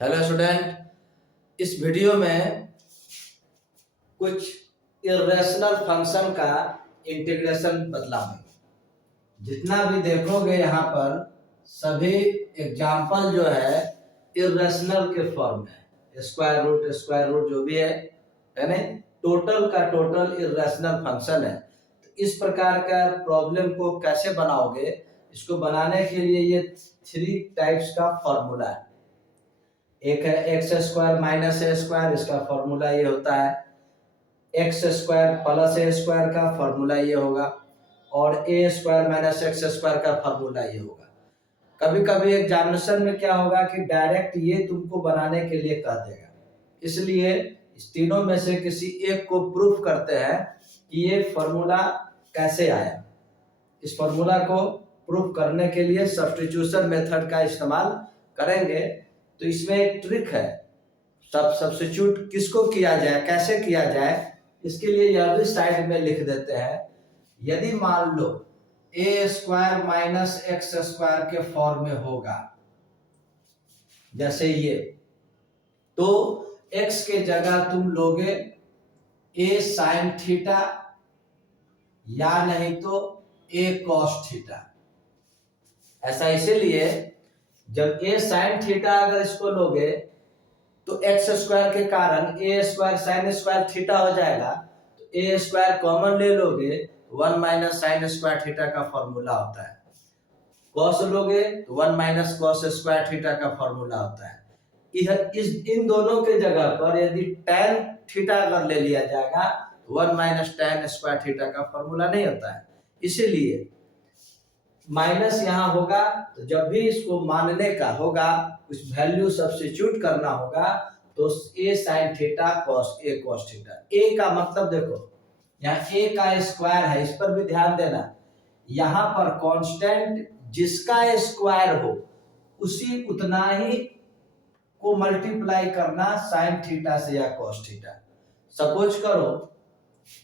Hello student, इस video में कुछ इर्रेशनल फंक्शन का इंटीग्रेशन बतलाऊंगा। जितना भी देखोगे यहाँ पर सभी एग्जाम्पल जो है इर्रेशनल के फॉर्म में, स्क्वायर रूट जो भी है नहीं, टोटल का टोटल इर्रेशनल फंक्शन है। तो इस प्रकार का प्रॉब्लम को कैसे बनाओगे, इसको बनाने के लिए ये 3 टाइप्स का फॉर्मूला है। एक है x square minus a square, इसका फॉर्मूला ये होता है। एक्स स्क्वायर प्लस ए स्क्वायर का फॉर्मूला ये होगा, और ए स्क्वायर माइनस एक्स स्क्वायर का फॉर्मूला ये होगा। कभी कभी एग्जामिनेशन में क्या होगा कि डायरेक्ट ये तुमको बनाने के लिए कह देगा, इसलिए इस तीनों में से किसी एक को प्रूफ करते हैं कि ये फॉर्मूला कैसे आया। इस फॉर्मूला को प्रूफ करने के लिए सब्स्टिट्यूशन मेथड का इस्तेमाल करेंगे। तो इसमें एक ट्रिक है, सब्स्टिट्यूट किसको किया जाए, कैसे किया जाए, इसके लिए यह भी साइड में लिख देते हैं। यदि मान लो ए स्क्वायर माइनस एक्स स्क्वायर के फॉर्म में होगा, जैसे ये, तो एक्स के जगह तुम लोगे ए साइन थीटा या नहीं तो ए कॉस थीटा। ऐसा इसीलिए जब ए साइन थीटा अगर इसको लोगे तो एक्स स्क्वायर के कारण a square sine square theta हो जाएगा। तो ए स्क्वायर कॉमन ले लोगे, 1 माइनस साइन स्क्वायर थीटा का फॉर्मूला होता है। कॉस लोगे तो 1 माइनस कॉस स्क्वायर थीटा का फॉर्मूला होता है। इन दोनों के जगह पर यदि tan थीटा अगर ले लिया जाएगा तो 1 माइनस tan स्क्वायर थीटा का फॉर्मूला नहीं होता है। इसीलिए माइनस यहाँ होगा, तो जब भी इसको मानने का होगा, कुछ वैल्यू सब्स्टिट्यूट करना होगा, तो ए sine theta cos A cos theta. ए का मतलब देखो, यहाँ ए का स्क्वायर है, इस पर भी ध्यान देना। यहाँ पर कांस्टेंट जिसका स्क्वायर हो उसी उतना ही को मल्टीप्लाई करना साइन थीटा से या कॉस थीटा। सपोज करो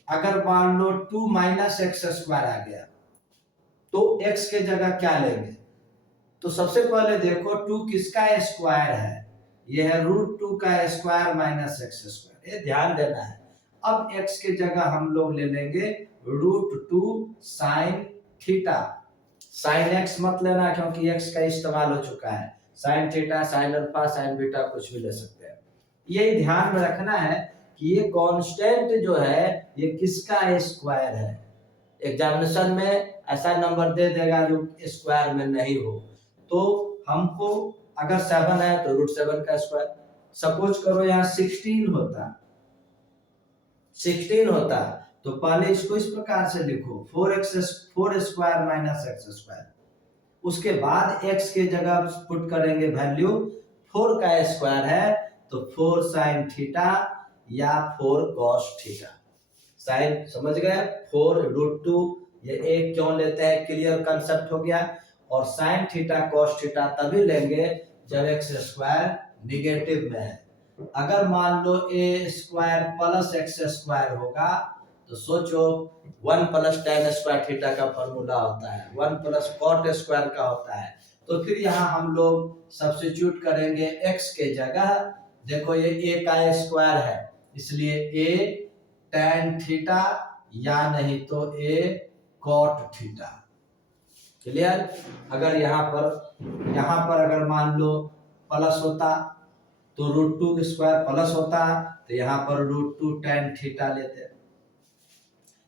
अगर मान लो 2 माइनस एक्स स्क्वायर आ गया, तो x के जगह क्या लेंगे? तो सबसे पहले देखो 2 किसका स्क्वायर है, यह है √2 का स्क्वायर माइनस एक्स स्क्वायर, ये ध्यान देना है। अब x के जगह हम लोग ले लेंगे √2 साइन थीटा। साइन x मत लेना क्योंकि x का इस्तेमाल हो चुका है। Sine theta, sine alpha, sign beta कुछ भी ले सकते हैं। ये ध्यान में रखना है कि ये कांस्टेंट जो है ये किसका स्क्वायर है। एग्जामिनेशन में ऐसा नंबर दे देगा जो स्क्वायर में नहीं हो, तो हमको अगर 7 है तो √7 का स्क्वायर। सपोज करो यहाँ 16 होता तो पहले इसको इस प्रकार से लिखो 4 स्क्वायर माइनस एक्स स्क्वायर। उसके बाद x के जगह पुट करेंगे वैल्यू, 4 का स्क्वायर है तो 4 साइन थीटा या 4 कॉस थीटा। साइन समझ गए, 4√2, ये एक क्यों लेते हैं, क्लियर कंसेप्ट हो गया। और साइन थीटा कॉस थीटा तभी लेंगे जब एक्स स्क्वायर निगेटिव में है। अगर मान लो ए स्क्वायर प्लस एक्स स्क्वायर होगा तो सोचो 1 प्लस tan स्क्वायर थीटा का फॉर्मूला होता है, 1 प्लस कॉट स्क्वायर का होता है। तो फिर यहाँ हम लोग सब्स्टिट्यूट करेंगे x के जगह। देखो ये a का स्क्वायर है, इसलिए a tan थीटा या नहीं तो a कॉट थीटा। क्लियर। अगर यहाँ पर अगर मान लो प्लस होता तो √2 स्क्वायर प्लस होता, तो यहाँ पर √2 tan थीटा लेते।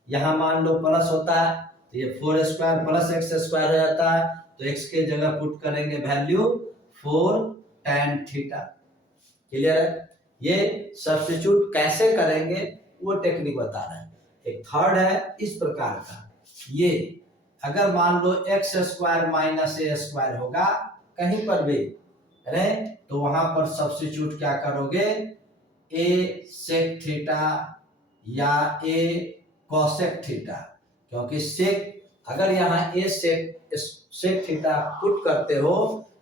यहाँ मान लो प्लस होता है तो ये 4 स्क्वायर प्लस एक्स स्क्वायर हो जाता है, तो x के जगह पुट करेंगे वैल्यू 4 tan थीटा। क्लियर है। ये सब्स्टिट्यूट कैसे करेंगे वो टेक्निक बता रहे हैं। एक थर्ड है इस प्रकार का, ये अगर मान लो x square minus a square होगा कहीं पर भी, है तो वहां पर सब्स्टिट्यूट क्या करोगे, ए सेक थीटा या ए कॉसेक थीटा। क्योंकि सेक अगर यहाँ ए सेक थीटा पुट करते हो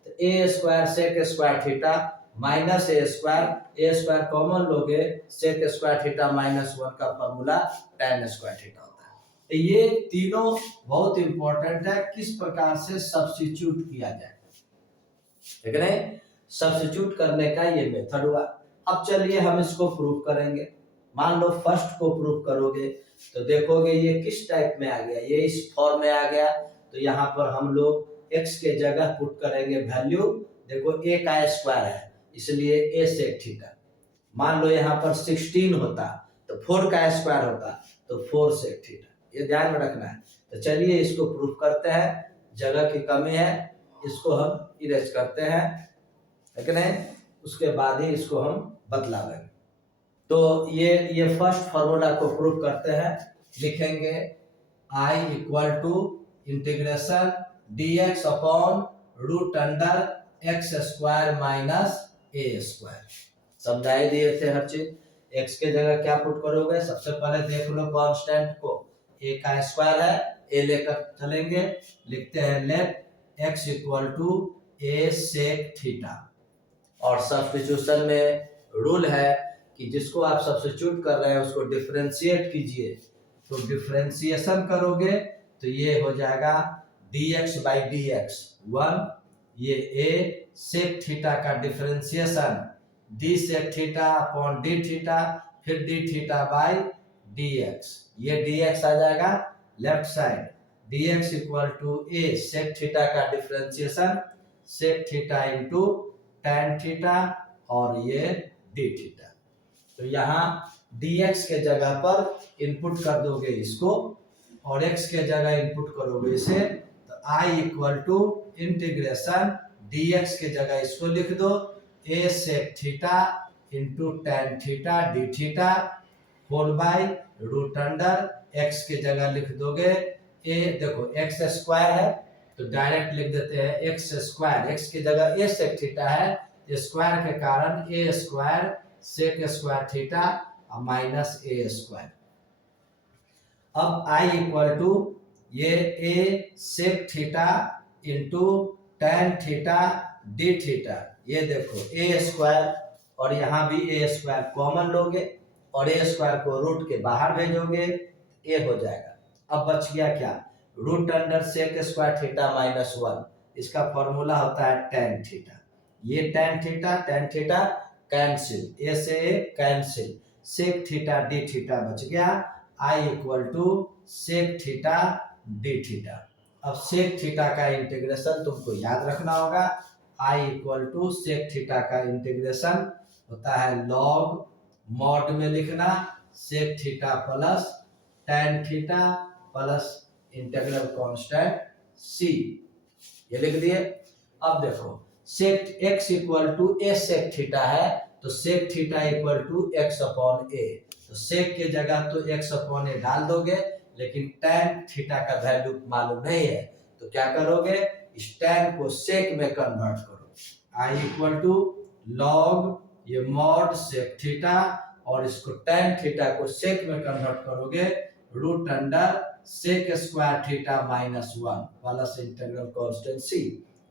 तो a square sec square theta minus a square common लोगे, सेक स्क्वायर थीटा माइनस 1 का फॉर्मूला tan स्क्वायर थीटा होता है। तो ये तीनों बहुत इंपॉर्टेंट है, किस प्रकार से सब्स्टिट्यूट किया जाए, ठीक है। सब्स्टिट्यूट करने का ये मेथड हुआ। अब चलिए हम इसको प्रूव करेंगे। मान लो फर्स्ट को प्रूव करोगे तो देखोगे ये किस टाइप में आ गया, ये इस फॉर्म में आ गया। तो यहाँ पर हम लोग x के जगह पुट करेंगे वैल्यू, देखो a का स्क्वायर है इसलिए a सेक थीटा। मान लो यहाँ पर 16 होता तो 4 का स्क्वायर होता तो 4 सेक थीटा, ये ध्यान में रखना है। तो चलिए इसको प्रूफ करते हैं, जगह की कमी है इसको हम इरेज करते हैं, है कि नहीं, उसके बाद ही इसको हम बतलावेंगे। तो ये फर्स्ट फॉर्मूला को प्रूफ करते हैं, लिखेंगे I equal to integration dx upon root under x square minus a square. समझाई दिए थे हर चीज। x के जगह क्या पुट करोगे, सबसे पहले देख लो कांस्टेंट को, a का स्क्वायर है a लेकर चलेंगे, लिखते हैं let x equal to a sec theta. और सब्स्टिट्यूशन में रूल है कि जिसको आप सब्स्टिट्यूट कर रहे हैं उसको डिफरेंशिएट कीजिए। तो डिफरेंशिएशन करोगे तो ये हो जाएगा dx बाई dx 1, ये a सेक थीटा का differentiation d sec theta upon d theta, फिर d थीटा बाई dx, ये dx आ जाएगा left side, dx equal to a sec theta का differentiation sec theta into tan theta और ये d theta. तो यहाँ dx के जगह पर इनपुट कर दोगे इसको और x के जगह इनपुट करोगे इसे, तो I equal to integration dx के जगह इसको लिख दो a sec theta into tan theta d theta whole by root under x के जगह लिख दोगे a, देखो x स्क्वायर है तो डायरेक्ट लिख देते हैं एक्स स्क्वायर, एक्स की जगह ए सेक थीटा है, स्क्वायर के कारण a square sec square theta minus a square. अब आई इक्वल टू ये a sec theta into tan theta D theta, ये देखो ए स्क्वायर और यहाँ भी ए स्क्वायर कॉमन लोगे और ए स्क्वायर को रूट के बाहर भेजोगे ए हो जाएगा। अब बच गया क्या, root under sec square theta minus 1, इसका फॉर्मूला होता है tan थीटा, ये tan थीटा कैंसिल, ए से a cancel, sec theta D theta बच गया, I equal to sec theta D theta. अब सेक थीटा का इंटीग्रेशन तुमको याद रखना होगा, I equal to sec theta का इंटीग्रेशन होता है लॉग मॉड में लिखना sec theta plus tan theta plus integral constant c, ये लिख दिए। अब देखो sec x equal to a sec theta है तो sec theta equal to x upon a, तो सेक के जगह तो x अपॉन a डाल दोगे लेकिन tan थीटा का वैल्यू मालूम नहीं है तो क्या करोगे, इस tan को सेक में कन्वर्ट करो, i इक्वल टू लॉग ये मॉड सेक थीटा और इसको tan थीटा को सेक में कन्वर्ट करोगे root under sec square theta minus 1 plus integral constant c।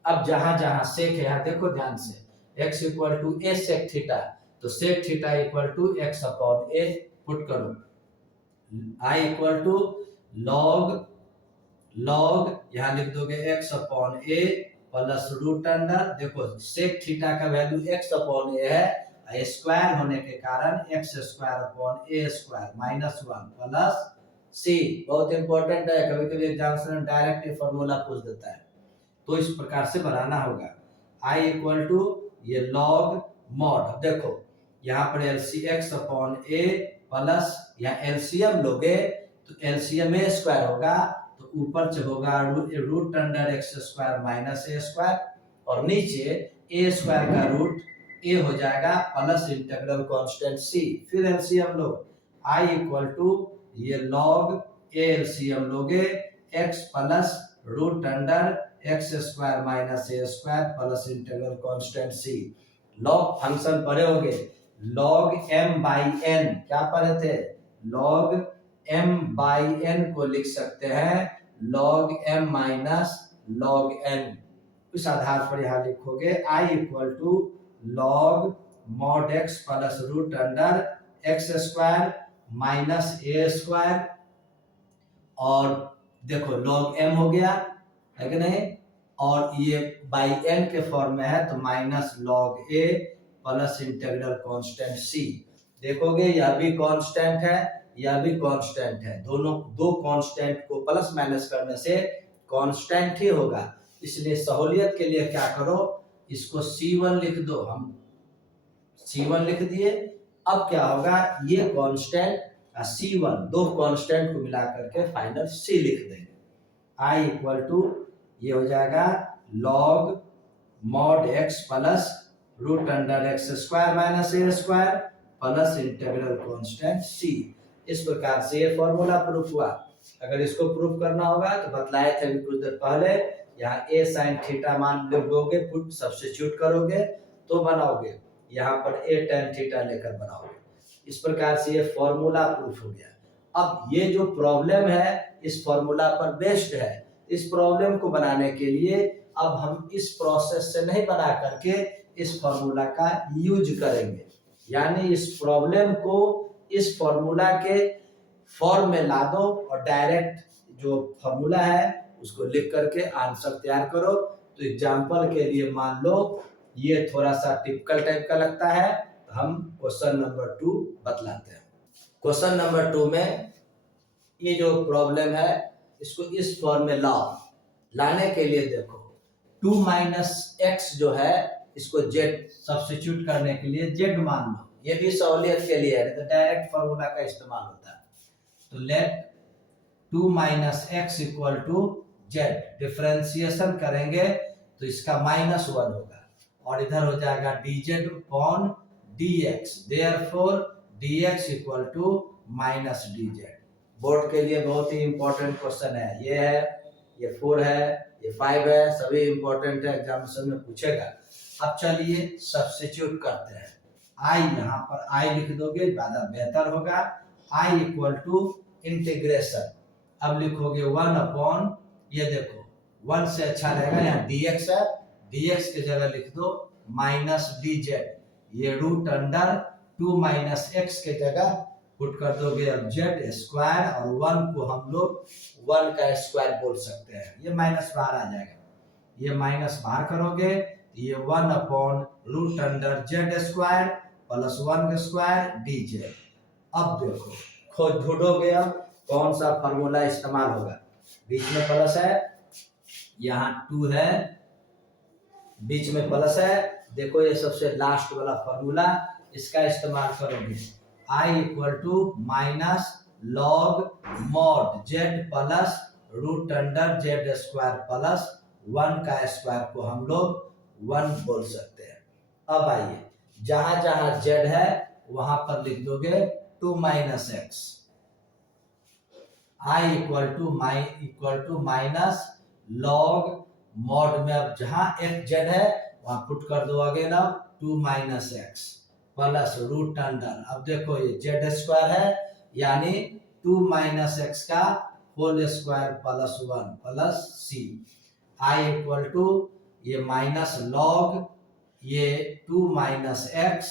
अब जहां जहां सेक है यहाँ देखो ध्यान से, x equal to a sec theta तो sec theta equal to x upon a put करो, i इक्वल टू लॉग यहाँ लिख दोगे x upon a plus root under, देखो सेक थीटा का वैल्यू x अपॉन a है, स्क्वायर होने के कारण x square upon a square minus 1 plus c, बहुत इंपॉर्टेंट है, कभी कभी एग्जामिनेशन में डायरेक्ट ये फॉर्मूला पूछ देता है तो इस प्रकार से बनाना होगा। i इक्वल टू ये लॉग मॉड, देखो यहाँ पर x अपॉन a प्लस यहाँ एलसीएम लोगे तो एलसीएम a स्क्वायर होगा तो ऊपर से होगा root under x square minus a square और नीचे a स्क्वायर का रूट a हो जाएगा प्लस इंटीग्रल कांस्टेंट c, फिर एलसीएम लो i इक्वल टू ये लॉग ए एलसीएम लोगे x plus root under x square minus a square plus integral constant c। Log function पढ़े होगे, लॉग m बाई n क्या पढ़े थे, लॉग m बाई n को लिख सकते हैं log m minus log n, उस आधार पर यहाँ लिखोगे i equal to log mod x plus root under x square minus a square और देखो लॉग m हो गया है कि नहीं, और ये बाई एन के फॉर्म में है तो माइनस लॉग ए प्लस इंटीग्रल कांस्टेंट सी। देखोगे यह भी कांस्टेंट है, यह भी कांस्टेंट है, दोनों दो कांस्टेंट को प्लस माइनस करने से कांस्टेंट ही होगा। इसलिए सहूलियत के लिए क्या करो, इसको C1 लिख दो, हम C1 लिख दिए। अब क्या होगा, ये कांस्टेंट C1 दो कांस्टेंट को मिला करके फाइनल C लिख देंगे। I इक्वल टू ये हो जाएगा log mod x plus root under x square minus a square plus integral constant C। इस प्रकार से ये फॉर्मूला प्रूफ हुआ। अगर इसको प्रूफ करना होगा तो बतलाए थे अभी कुछ देर पहले, यहाँ a sin थीटा मान लोगे, पुट सब्स्टिट्यूट करोगे तो बनाओगे, यहाँ पर a tan थीटा लेकर बनाओगे। इस प्रकार से ये फॉर्मूला प्रूफ हो गया। अब ये जो प्रॉब्लम है इस फॉर्मूला पर बेस्ड है। इस प्रॉब्लम को बनाने के लिए अब हम इस प्रोसेस से नहीं बना करके इस फॉर्मूला का यूज करेंगे, यानी इस प्रॉब्लम को इस फॉर्मूला के फॉर्म में ला दो और डायरेक्ट जो फॉर्मूला है उसको लिख करके आंसर तैयार करो। तो एग्जांपल के लिए मान लो ये थोड़ा सा टिपिकल टाइप का लगता है, तो हम क्वेश्चन नंबर 2 बतलाते हैं। क्वेश्चन नंबर 2 में ये जो प्रॉब्लम है इसको इस फॉर्म में लाने के लिए देखो 2 माइनस एक्स जो है इसको जेड सब्स्टिट्यूट करने के लिए जेड मान लो, ये भी सहूलियत के लिए है, तो डायरेक्ट फॉर्मूला का इस्तेमाल होता है। तो let 2 minus x equal to z, differentiation करेंगे तो इसका -1 होगा और इधर हो जाएगा dz upon dx, therefore dx equal to minus dz। Board के लिए बहुत ही इंपॉर्टेंट क्वेश्चन है, ये है, ये 4 है, ये 5 है, सभी इंपॉर्टेंट है, एग्जामिनेशन में पूछेगा। अब चलिए सब्स्टिट्यूट करते हैं। i यहाँ पर i लिख दोगे ज्यादा बेहतर होगा। i इक्वल टू इंटीग्रेशन, अब लिखोगे 1 अपॉन, ये देखो 1 से अच्छा रहेगा, यहाँ dx है, dx की जगह लिख दो माइनस dz, ये रूट अंडर 2 माइनस एक्स के जगह पुट कर दोगे अब जेड स्क्वायर, और 1 को हम लोग 1 का स्क्वायर बोल सकते हैं, ये माइनस बाहर आ जाएगा, ये माइनस बाहर करोगे ये 1 upon root under z square plus 1 का स्क्वायर dz। अब देखो खुद ढूंढोगे अब कौन सा फार्मूला इस्तेमाल होगा, बीच में प्लस है, यहाँ 2 है, बीच में प्लस है, देखो ये सबसे लास्ट वाला फार्मूला, इसका इस्तेमाल करोगे i equal to minus log mod z plus root under z square plus 1 का स्क्वायर को हम लोग 1 बोल सकते हैं। अब आइए जहां जहां जेड है वहां पर लिख दोगे 2 minus x, i equal to minus log mod में, अब जहां एक जेड है वहां पुट कर दो अगेन अब 2 minus x plus root under, अब देखो ये जेड स्क्वायर है यानी 2 माइनस एक्स का whole square plus 1 plus c, I equal to ये माइनस लॉग ये 2 माइनस एक्स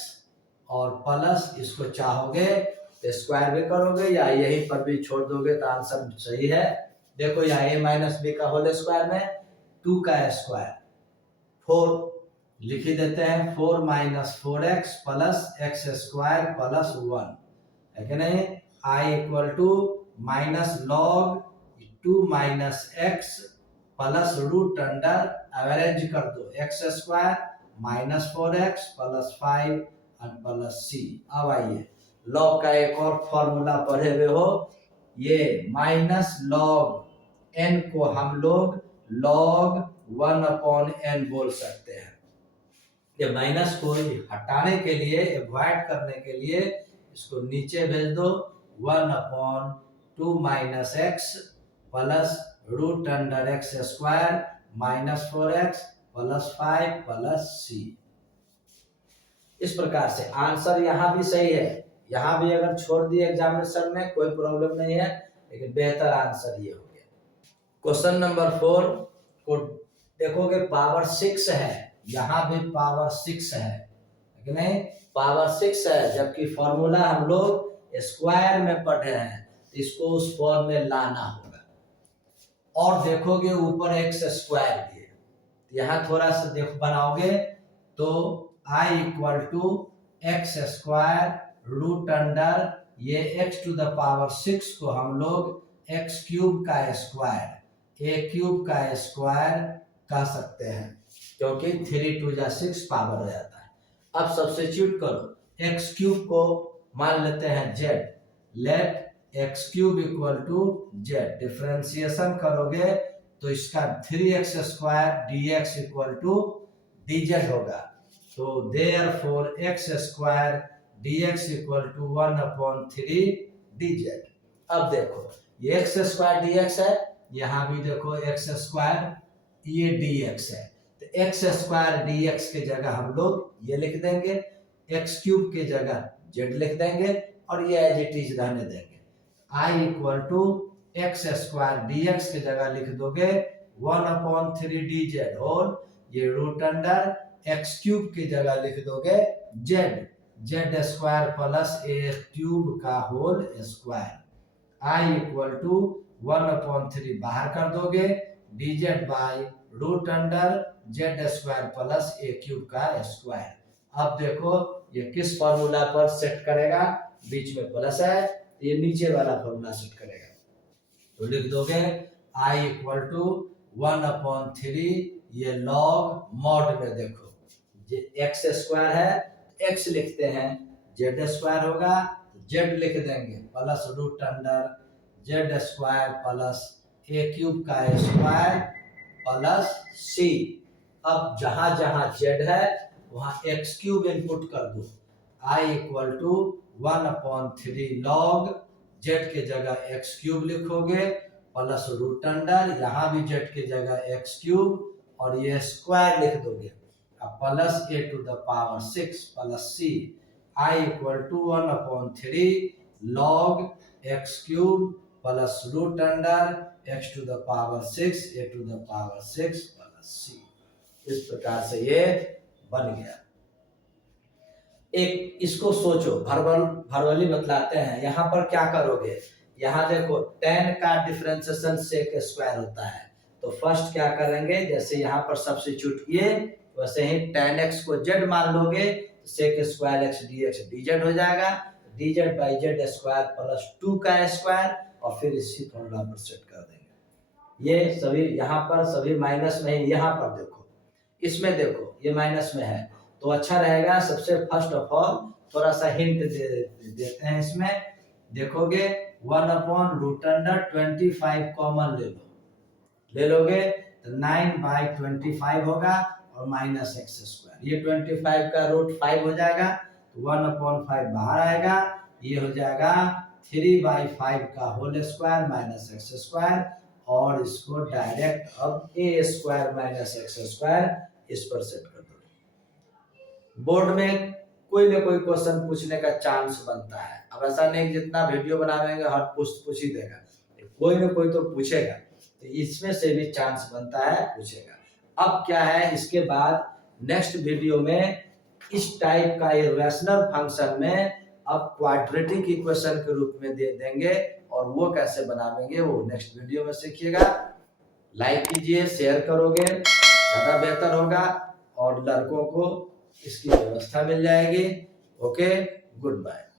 और प्लस इसको चाहोगे तो स्क्वायर भी करोगे या यहीं पर भी छोड़ दोगे तो आंसर सही है। देखो यहाँ a माइनस बी का होल स्क्वायर में 2 का स्क्वायर 4 लिख ही देते हैं, 4 minus 4x plus x square plus 1 है कि नहीं। i equal to minus log 2 minus x plus root under, average कर दो x square minus 4x plus 5 और प्लस सी। अब आइए लॉग का एक और फॉर्मूला पढ़े हुए हो, ये माइनस लॉग n को हम लोग लॉग 1 अपॉन n बोल सकते हैं। ये माइनस को हटाने के लिए, अवॉइड करने के लिए इसको नीचे भेज दो 1 upon 2 minus x plus root under x square minus 4x plus 5 plus c. इस प्रकार से आंसर यहाँ भी सही है, यहाँ भी अगर छोड़ दिए एग्जामिनेशन में कोई प्रॉब्लम नहीं है, लेकिन बेहतर आंसर ये हो गया। क्वेश्चन नंबर 4 को देखोगे पावर 6 है, यहाँ भी पावर 6 है कि नहीं, पावर 6 है, जबकि फॉर्मूला हम लोग स्क्वायर में पढ़े हैं, इसको उस फॉर्म में लाना होगा। और देखोगे ऊपर एक्स स्क्वायर भी है, यहाँ थोड़ा सा देखो बनाओगे तो I equal to x square root under ये x टू द पावर 6 को हम लोग एक्स क्यूब का स्क्वायर ए क्यूब का स्क्वायर कह सकते हैं, क्योंकि 3 टू जा 6 पावर हो जाता है। अब सब्स्टिट्यूट करो, एक्स क्यूब को मान लेते हैं z, let x cube equal to z, differentiation करोगे तो इसका 3x square dx equal to dz होगा। तो therefore x square dx equal to 1/3 dz। अब देखो ये x स्क्वायर dx है, यहाँ भी देखो x स्क्वायर ये dx है, तो x स्क्वायर dx के जगह हम लोग ये लिख देंगे, x क्यूब के जगह z लिख देंगे और ये एज इट इज रहने देंगे। I equal to x square dx के जगह लिख दोगे 1/3 dz और ये रूट अंडर एक्स क्यूब की जगह लिख दोगे z square plus a cube का whole square. I equal to 1/3 बाहर कर दोगे dz by root under z square plus a cube का स्क्वायर। अब देखो ये किस फॉर्मूला पर सेट करेगा, बीच में प्लस है, ये नीचे वाला फॉर्मूला सेट करेगा। तो लिख दोगे I इक्वल टू 1/3 ये लॉग मॉड में देखो एक्स स्क्वायर है, एक्स लिखते हैं, जेड स्क्वायर होगा जेड लिख देंगे plus root under z square plus a cube का स्क्वायर प्लस सी। अब जहां जहां जेड है वहां एक्स क्यूब इनपुट कर दो। I equal to 1/3 log z के जगह एक्स क्यूब लिखोगे प्लस रूट अंडर, यहाँ भी जेड के जगह एक्स क्यूब और ये स्क्वायर लिख दोगे plus a to the power 6 plus c. I equal to 1/3 log x cube plus root under x to the power 6 a to the power 6 plus c. इस प्रकार से ये बन गया। एक इसको सोचो, भरवली बतलाते हैं। यहाँ पर क्या करोगे, यहाँ देखो tan का डिफरेंशिएशन sec स्क्वायर होता है, तो फर्स्ट क्या करेंगे, जैसे यहाँ पर सब्स्टिट्यूट किए वैसे ही tan x को z मान लोगे, sec square x dx dz हो जाएगा, dz by z square plus 2 का स्क्वायर और फिर इसी फॉर्मूला पर सेट कर देंगे। ये सभी यहाँ पर सभी माइनस में है, यहाँ पर देखो इसमें देखो ये माइनस में है, तो अच्छा रहेगा। सबसे फर्स्ट ऑफ ऑल थोड़ा सा हिंट देते हैं इसमें, देखोगे 1/√25 कॉमन ले लोगे तो 9/25 होगा और माइनस एक्स स्क्वायर, ये 25 का रूट 5 हो जाएगा तो 1/5 बाहर आएगा, ये हो जाएगा 3/5 का whole square minus x square और इसको डायरेक्ट अब a square minus x square इस पर सेट कर दो। बोर्ड में कोई ना कोई क्वेश्चन पूछने का चांस बनता है। अब ऐसा नहीं जितना वीडियो बनावेंगे हर पूछ ही देगा, कोई ना कोई तो पूछेगा, तो इसमें से भी चांस बनता है पूछेगा। अब क्या है, इसके बाद नेक्स्ट वीडियो में इस टाइप का इरेशनल फंक्शन में अब क्वाड्रेटिक इक्वेशन के रूप में दे देंगे और वो कैसे बनाएंगे वो नेक्स्ट वीडियो में सीखिएगा। लाइक कीजिए, शेयर करोगे ज़्यादा बेहतर होगा और लड़कों को इसकी व्यवस्था मिल जाएगी। Okay, good bye.